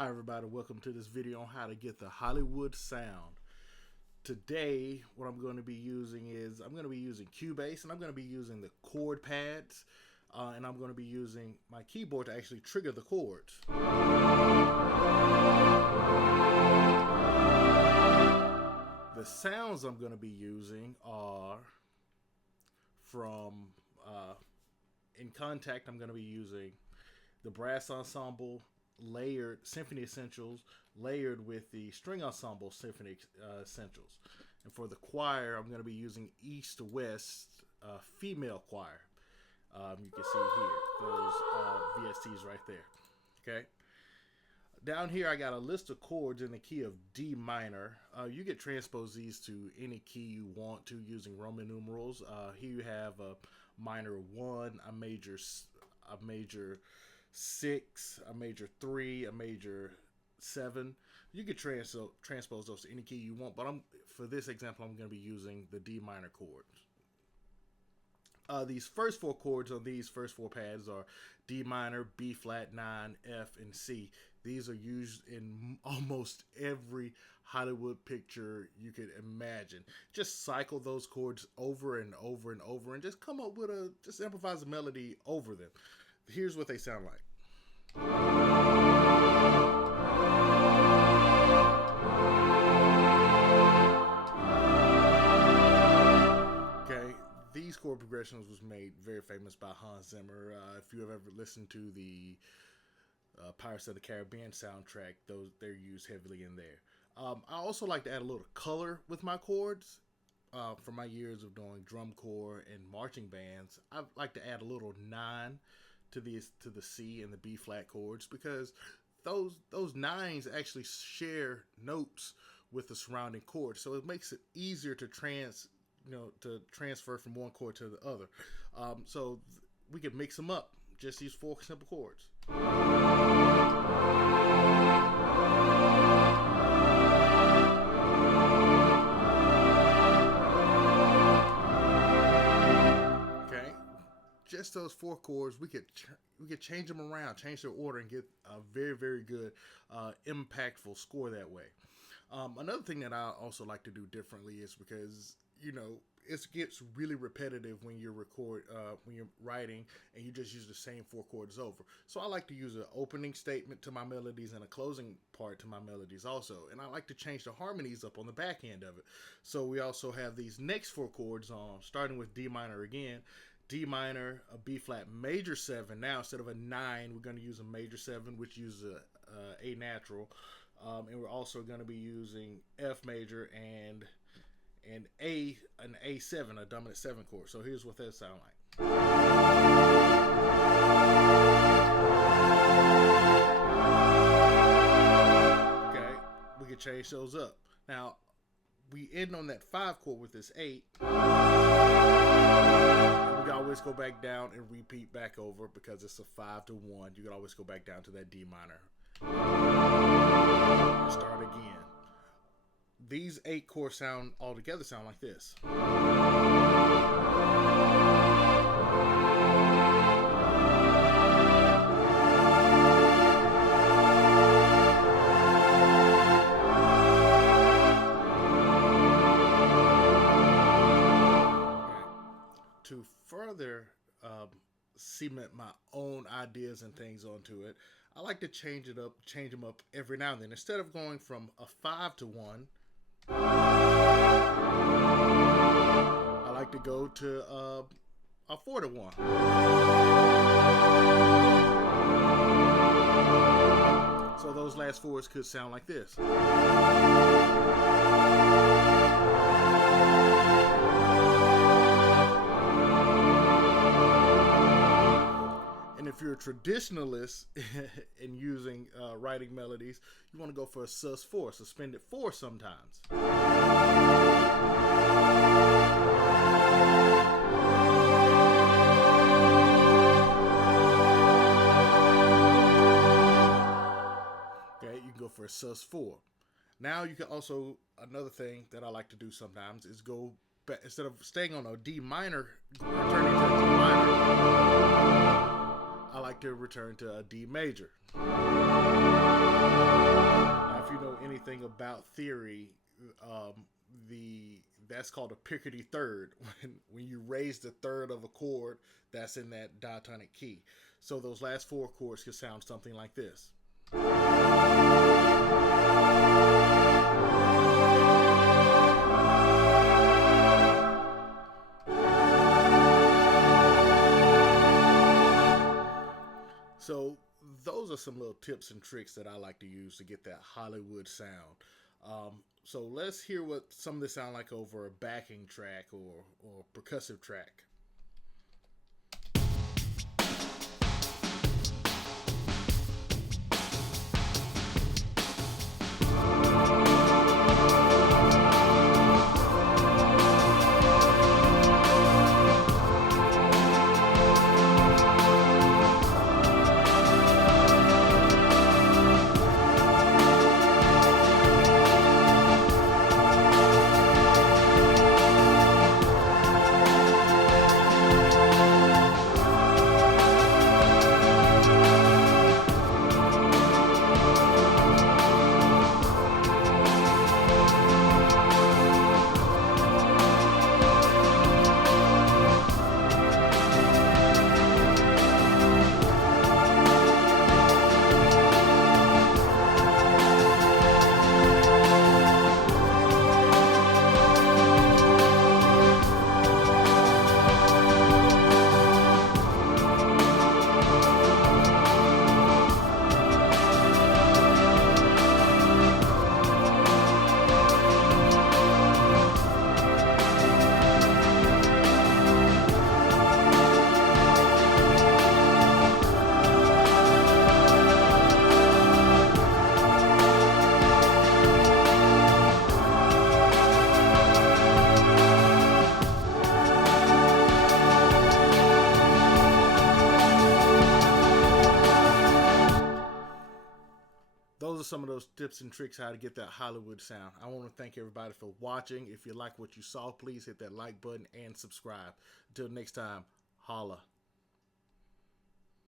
Hi everybody, welcome to this video on how to get the Hollywood sound. Today, what I'm going to be using is, I'm going to be using Cubase, and I'm going to be using the chord pads, and I'm going to be using my keyboard to actually trigger the chords. The sounds I'm going to be using are from, in Contact, I'm going to be using the brass ensemble layered Symphony Essentials layered with the string ensemble Symphony Essentials. And for the choir, I'm going to be using East to West female choir. You can see here those VSTs right there. Okay. Down here, I got a list of chords in the key of D minor. You can transpose these to any key you want to using Roman numerals. Here you have a minor 1, a major 6, a major 3, a major 7. You could transpose those to any key you want, but for this example, I'm going to be using the D minor chords. These first 4 chords on these first 4 pads are D minor, B flat 9, F, and C. These are used in almost every Hollywood picture you could imagine. Just cycle those chords over and over and over and just come up with just improvise a melody over them. Here's what they sound like. Okay, these chord progressions was made very famous by Hans Zimmer. If you have ever listened to the Pirates of the Caribbean soundtrack, they're used heavily in there. I also like to add a little color with my chords. From my years of doing drum corps and marching bands, I like to add a little 9 to the C and the B flat chords, because those 9s actually share notes with the surrounding chords, so it makes it easier to transfer from one chord to the other. So we could mix them up, just these 4 simple chords. Just those 4 chords, we could change them around, change their order, and get a very, very good, impactful score that way. Another thing that I also like to do differently is because, it gets really repetitive when you're when you're writing and you just use the same 4 chords over. So I like to use an opening statement to my melodies and a closing part to my melodies also. And I like to change the harmonies up on the back end of it. So we also have these next 4 chords on, starting with D minor again. D minor, a B flat major 7. Now instead of a 9, we're going to use a major 7, which uses a natural. And we're also going to be using F major and an A7, a dominant 7 chord. So here's what that sound like. Okay, we can change those up. Now we end on that 5 chord with this 8. We can always go back down and repeat back over because it's a 5 to 1. You can always go back down to that D minor and start again. These 8 chords sound like this. To further cement my own ideas and things onto it, I like to change them up every now and then. Instead of going from a 5 to 1, I like to go to a 4 to 1. So those last 4s could sound like this. If you're a traditionalist in using writing melodies, you want to go for a sus4, suspended 4 sometimes. Okay, you can go for a sus4. Now you can also, another thing that I like to do sometimes is go back, instead of staying on a D minor, returning to a D minor, I like to return to a D major. Now, if you know anything about theory, the that's called a Picardy third. When you raise the third of a chord, that's in that diatonic key. So those last four chords can sound something like this. So those are some little tips and tricks that I like to use to get that Hollywood sound. So let's hear what some of this sound like over a backing track or percussive track. Those are some of those tips and tricks how to get that Hollywood sound. I want to thank everybody for watching. If you like what you saw, please hit that like button and subscribe. Until next time, holla.